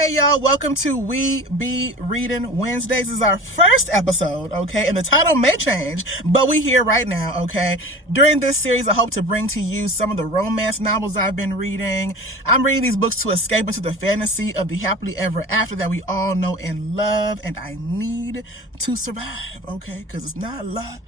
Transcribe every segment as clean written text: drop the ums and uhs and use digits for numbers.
Hey y'all, welcome to We Be Readin Wednesdays. This is our first episode, okay? And the title may change, but we here right now, okay? During this series, I hope to bring to you some of the romance novels I've been reading. I'm reading these books to escape into the fantasy of the happily ever after that we all know and love, and I need to survive, okay? Because it's not a lot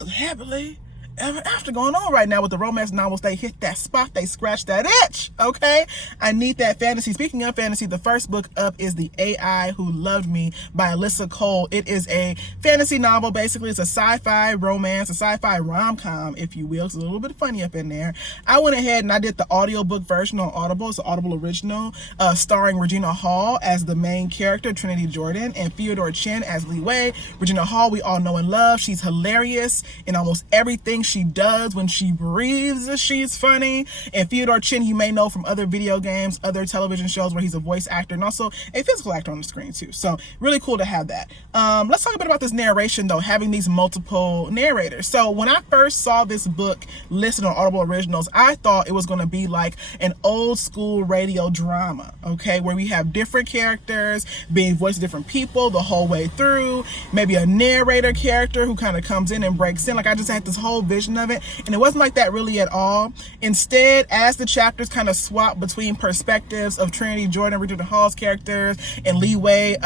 of happily ever after going on right now with the romance novels. They hit that spot, they scratch that itch, okay? I need that fantasy. Speaking of fantasy, the first book up is The AI Who Loved Me by Alyssa Cole. It is a fantasy novel. Basically, it's a sci-fi romance, a sci-fi rom-com, if you will. It's a little bit funny up in there. I went ahead and I did the audiobook version on Audible. It's an Audible original, starring Regina Hall as the main character, Trinity Jordan, and Theodore Chin as Li Wei. Regina Hall, we all know and love. She's hilarious in almost everything she does. When she breathes, she's funny. And Theodore Chin, you may know from other video games, other television shows where he's a voice actor and also a physical actor on the screen too. So really cool to have that. Let's talk a bit about this narration though, having these multiple narrators. So when I first saw this book listed on Audible Originals, I thought it was going to be like an old school radio drama, okay, where we have different characters being voiced by different people the whole way through, maybe a narrator character who kind of comes in and breaks in. Like, I just had this whole vision of it, and it wasn't like that really at all. Instead, as the chapters kind of swap between perspectives of Trinity Jordan, Regina Hall's characters, and Li Wei,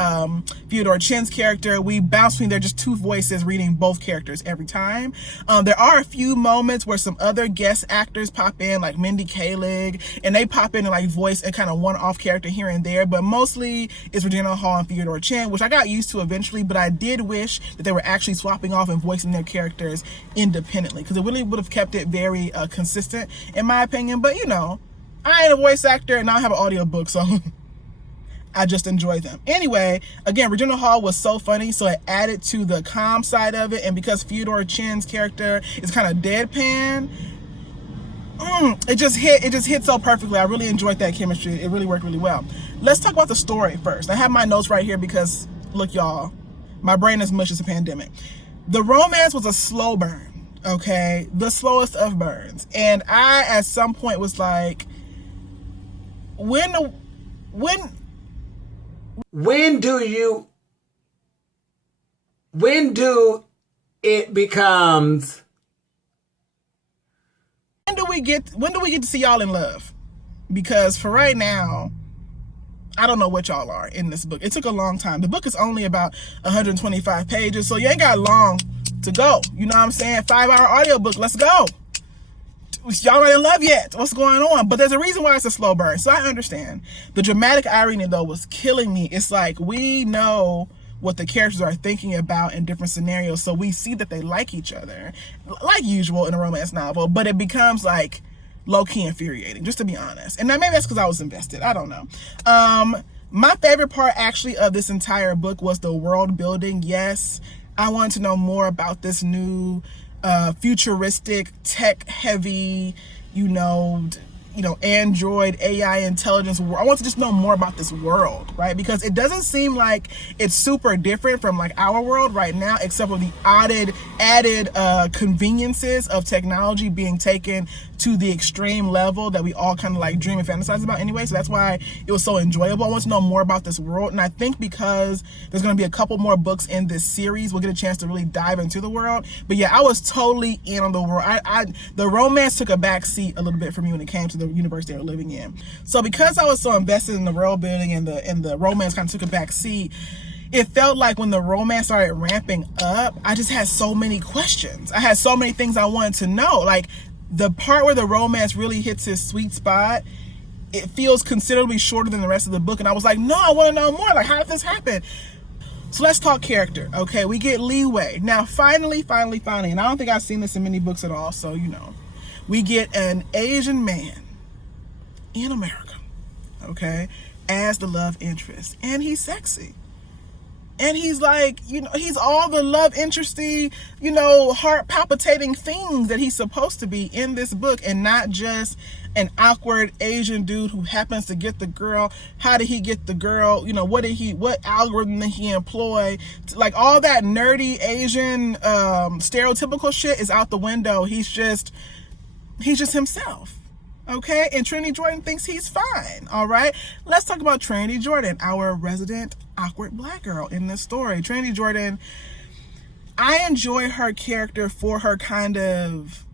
Theodore Chin's character, we bounce between their just two voices reading both characters every time. There are a few moments where some other guest actors pop in, like Mindy Kaling, and they pop in and like voice a kind of one-off character here and there, but mostly it's Regina Hall and Theodore Chin, which I got used to eventually, but I did wish that they were actually swapping off and voicing their characters independently, because it really would have kept it very consistent in my opinion. But you know, I ain't a voice actor and I have an audiobook, so I just enjoy them. Anyway, again, Regina Hall was so funny, so it added to the calm side of it, and because Theodore Chin's character is kind of deadpan, it just hit so perfectly. I really enjoyed that chemistry. It really worked really well. Let's talk about the story first. I have my notes right here because, look y'all, my brain is mush as a pandemic. The romance was a slow burn, okay? The slowest of burns. And I, at some point, was like, when do it becomes, when do we get to see y'all in love? Because for right now, I don't know what y'all are in this book. It took a long time. The book is only about 125 pages, so you ain't got long to go. You know what I'm saying? 5-hour audiobook, let's go. Y'all not in love yet. What's going on? But there's a reason why it's a slow burn, so I understand. The dramatic irony though was killing me. It's like we know what the characters are thinking about in different scenarios, so we see that they like each other, like usual in a romance novel, but it becomes like low-key infuriating, just to be honest. And now maybe that's because I was invested. I don't know. My favorite part actually of this entire book was the world building. Yes, I wanted to know more about this new futuristic, tech-heavy, Android, AI intelligence world. I want to just know more about this world, right? Because it doesn't seem like it's super different from like our world right now, except for the added conveniences of technology being taken to the extreme level that we all kind of like dream and fantasize about anyway. So that's why it was so enjoyable. I want to know more about this world, and I think because there's going to be a couple more books in this series, we'll get a chance to really dive into the world. But yeah, I was totally in on the world. The romance took a back seat a little bit for me when it came to the universe they were living in. So because I was so invested in the world building and the romance kind of took a back seat, it felt like when the romance started ramping up, I just had so many questions. I had so many things I wanted to know. Like, the part where the romance really hits its sweet spot, it feels considerably shorter than the rest of the book. And I was like, no, I want to know more. Like, how did this happen? So let's talk character, okay? We get Li Wei. Now, finally, and I don't think I've seen this in many books at all, so, we get an Asian man in America, okay, as the love interest. And he's sexy. And he's like, he's all the love interesty, heart palpitating things that he's supposed to be in this book, and not just an awkward Asian dude who happens to get the girl. How did he get the girl? What algorithm did he employ? Like, all that nerdy Asian stereotypical shit is out the window. He's just himself. Okay, and Trinity Jordan thinks he's fine. All right, let's talk about Trinity Jordan, our resident awkward black girl in this story. Trinity Jordan, I enjoy her character for her kind of,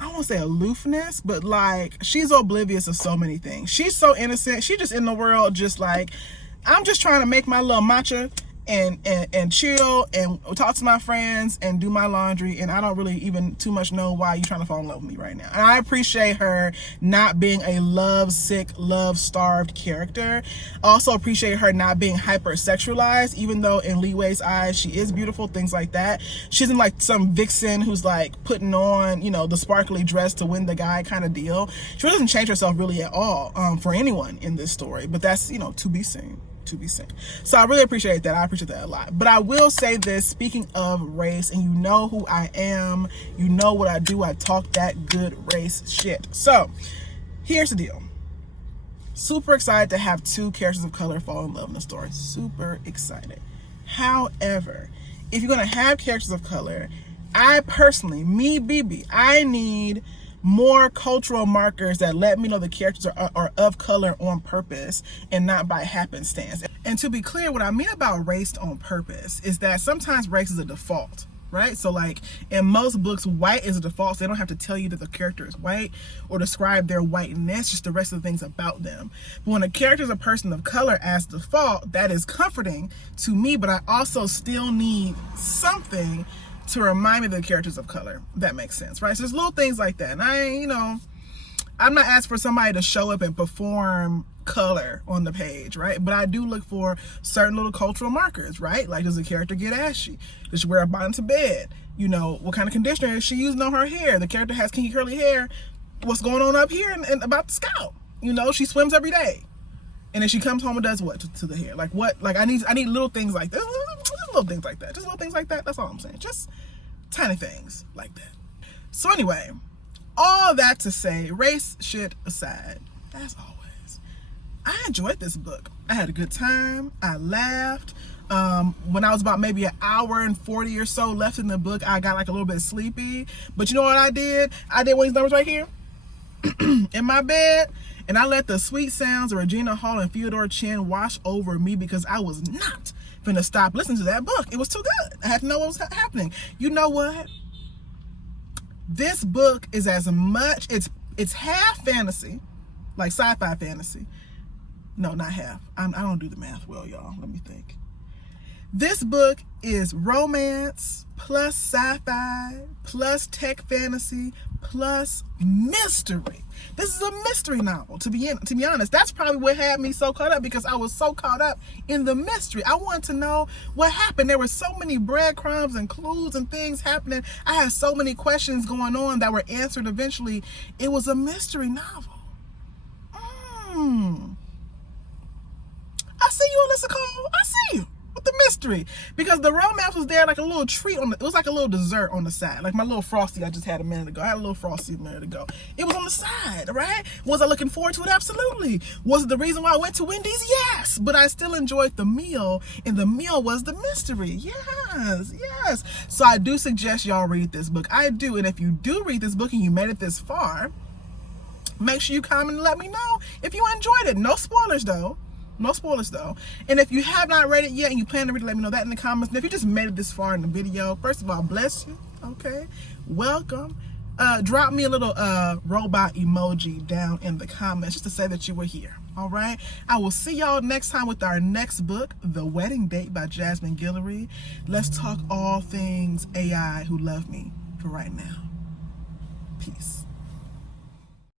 I won't say aloofness, but like she's oblivious of so many things. She's so innocent. She's just in the world, just like, I'm just trying to make my little matcha and chill and talk to my friends and do my laundry, and I don't really even too much know why you're trying to fall in love with me right now. And I appreciate her not being a love-sick, love-starved character. Also appreciate her not being hypersexualized, even though in Leeway's eyes she is beautiful, things like that. She isn't like some vixen who's like putting on, you know, the sparkly dress to win the guy kind of deal. She doesn't change herself really at all for anyone in this story, but that's, you know, to be seen. So I really appreciate that. I appreciate that a lot. But I will say this, speaking of race, and you know who I am, you know what I do, I talk that good race shit. So here's the deal. Super excited to have two characters of color fall in love in the story. Super excited. However, if you're going to have characters of color, I personally, me, BB, I need more cultural markers that let me know the characters are of color on purpose and not by happenstance. And to be clear, what I mean about race on purpose is that sometimes race is a default, right? So like in most books, white is a default, so they don't have to tell you that the character is white or describe their whiteness, just the rest of the things about them. But when a character is a person of color as default, that is comforting to me, but I also still need something to remind me of the characters of color. That makes sense, right? So there's little things like that. And I'm not asking for somebody to show up and perform color on the page, right? But I do look for certain little cultural markers, right? Like, does the character get ashy? Does she wear a bonnet to bed? You know, what kind of conditioner is she using on her hair? The character has kinky curly hair. What's going on up here and about the scalp? You know, she swims every day. And then she comes home and does what to the hair? Like what? Like I need little things like that. Little things like that. Just little things like that. That's all I'm saying. Just tiny things like that. So anyway, all that to say, race shit aside, as always, I enjoyed this book. I had a good time. I laughed. When I was about maybe an hour and 40 or so left in the book, I got like a little bit sleepy. But you know what I did? I did one of these numbers right here in my bed. And I let the sweet sounds of Regina Hall and Fyodor Chin wash over me because I was not finna stop listening to that book. It was too good. I had to know what was happening. You know what? This book is as much, it's half fantasy, like sci-fi fantasy. No, not half. I don't do the math well, y'all. Let me think. This book is romance plus sci-fi plus tech fantasy plus mystery. This is a mystery novel, to be honest. That's probably what had me so caught up, because I was so caught up in the mystery. I wanted to know what happened. There were so many breadcrumbs and clues and things happening. I had so many questions going on that were answered eventually. It was a mystery novel. I see you, Alyssa Cole. I see you with the mystery, because the romance was there like a little treat on the, it was like a little dessert on the side, like my little Frosty I just had a minute ago. I had a little Frosty a minute ago. It was on the side, right? Was I looking forward to it? Absolutely. Was it the reason why I went to Wendy's? Yes. But I still enjoyed the meal, and the meal was the mystery. Yes. So I do suggest y'all read this book. I do. And if you do read this book and you made it this far, make sure you comment and let me know if you enjoyed it. No spoilers though. No spoilers though. And if you have not read it yet and you plan to read it, let me know that in the comments. And if you just made it this far in the video, first of all, bless you. Okay. Welcome. Drop me a little robot emoji down in the comments just to say that you were here. All right. I will see y'all next time with our next book, The Wedding Date by Jasmine Guillory. Let's talk all things AI who love me for right now. Peace.